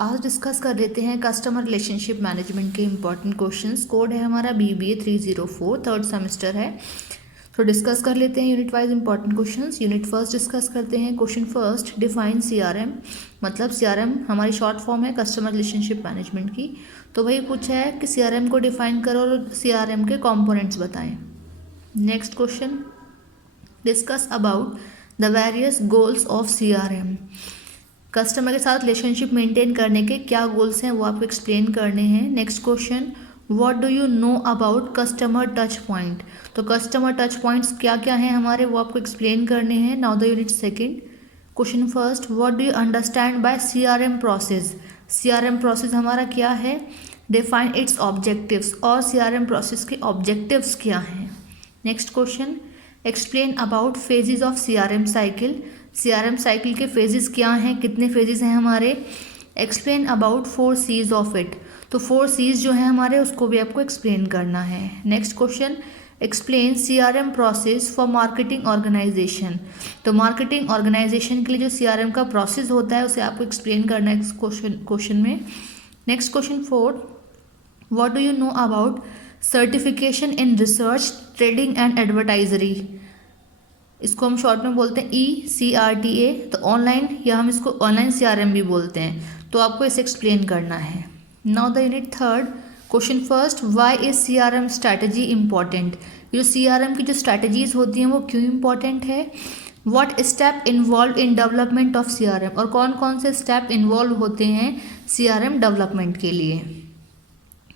आज डिस्कस कर लेते हैं कस्टमर रिलेशनशिप मैनेजमेंट के इंपॉर्टेंट क्वेश्चंस। कोड है हमारा BBA 304, थर्ड सेमेस्टर है। तो डिस्कस कर लेते हैं unit wise important questions. Unit first discuss करते हैं। Question first, define CRM। मतलब CRM हमारी शॉर्ट फॉर्म है कस्टमर रिलेशनशिप मैनेजमेंट की। तो वही पूछा है कि CRM को डिफाइन करो और CRM के कॉम्पोनेंट्स बताएं। Next question, discuss about the various goals of CRM। Customer के साथ रिलेशनशिप मेंटेन करने के क्या गोल्स हैं वो आपको एक्सप्लेन करने हैं। Next question, what do you know about customer touch point. तो कस्टमर टच पॉइंट्स क्या क्या हैं हमारे, वो आपको एक्सप्लेन करने हैं। Now the unit second, question first, what do you understand by CRM process. CRM process हमारा क्या है, डिफाइन इट्स ऑब्जेक्टिव्स, और CRM प्रोसेस के ऑब्जेक्टिव्स क्या हैं। Next question, explain about phases of CRM cycle. CRM cycle के phases क्या हैं, कितने फेजेस हैं हमारे। Explain about 4 C's of it. तो 4 C's जो है हमारे उसको भी आपको एक्सप्लेन करना है। Next question, explain CRM process for marketing organisation. तो मार्केटिंग ऑर्गेनाइजेशन के लिए जो CRM का प्रोसेस होता है उसे आपको एक्सप्लेन करना है इस क्वेश्चन में। Next question fourth, what do you know about certification in research, trading and advertisory. इसको हम शॉर्ट में बोलते हैं ECRTA। तो ऑनलाइन, या हम इसको ऑनलाइन CRM भी बोलते हैं। तो आपको इसे एक्सप्लेन करना है। Now the unit third, question first, why is CRM strategy important. जो CRM की जो स्ट्रैटेजीज होती हैं वो क्यों इंपॉर्टेंट है। What step involve in development of CRM, और कौन कौन से स्टेप इन्वॉल्व होते हैं CRM डेवलपमेंट के लिए।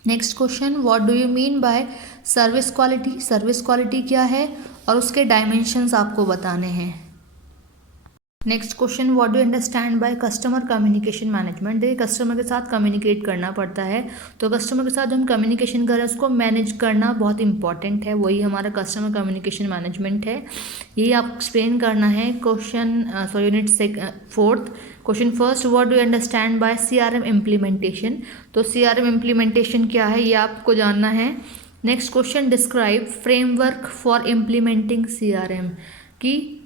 Next question, what do you mean by service quality. Service quality क्या है और उसके डायमेंशंस आपको बताने हैं। Next question, what do you understand by customer communication management. देखिए कस्टमर के साथ कम्युनिकेट करना पड़ता है, तो कस्टमर के साथ जो हम कम्युनिकेशन कर रहे हैं उसको मैनेज करना बहुत इंपॉर्टेंट है, वही हमारा कस्टमर कम्युनिकेशन मैनेजमेंट है। यही आप एक्सप्लेन करना है। Question unit fourth, question first, what do you understand by CRM implementation. तो CRM इम्प्लीमेंटेशन क्या है ये आपको जानना है। Next question, describe framework for implementing CRM। कि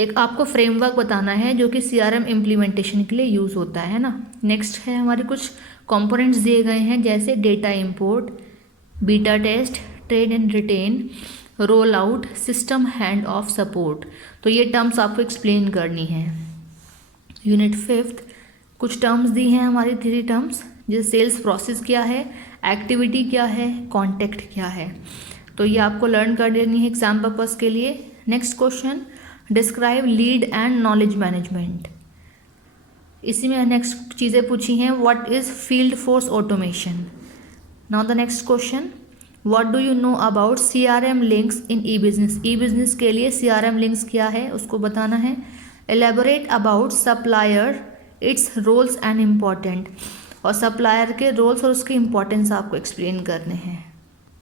एक आपको फ्रेमवर्क बताना है जो कि CRM इम्प्लीमेंटेशन के लिए यूज़ होता है ना। नेक्स्ट है हमारे कुछ कंपोनेंट्स दिए गए हैं, जैसे data import, beta test, train and retain, roll out, system hand off support. तो ये टर्म्स आपको एक्सप्लेन करनी है। यूनिट फिफ्थ, कुछ टर्म्स दी हैं हमारी 3 टर्म्स, जैसे सेल्स प्रोसेस क्या है, एक्टिविटी क्या है, कॉन्टैक्ट क्या है। तो ये आपको लर्न कर लेनी है एग्जाम पर्पस के लिए। Next question, describe lead and knowledge management. इसी में नेक्स्ट चीज़ें पूछी हैं, what is field force automation. Now the next question, what do you know about CRM links in e-business. E-business के लिए CRM लिंक्स क्या है उसको बताना है। Elaborate about supplier, its roles and important, और सप्लायर के रोल्स और उसके इम्पोर्टेंस आपको एक्सप्लेन करने हैं।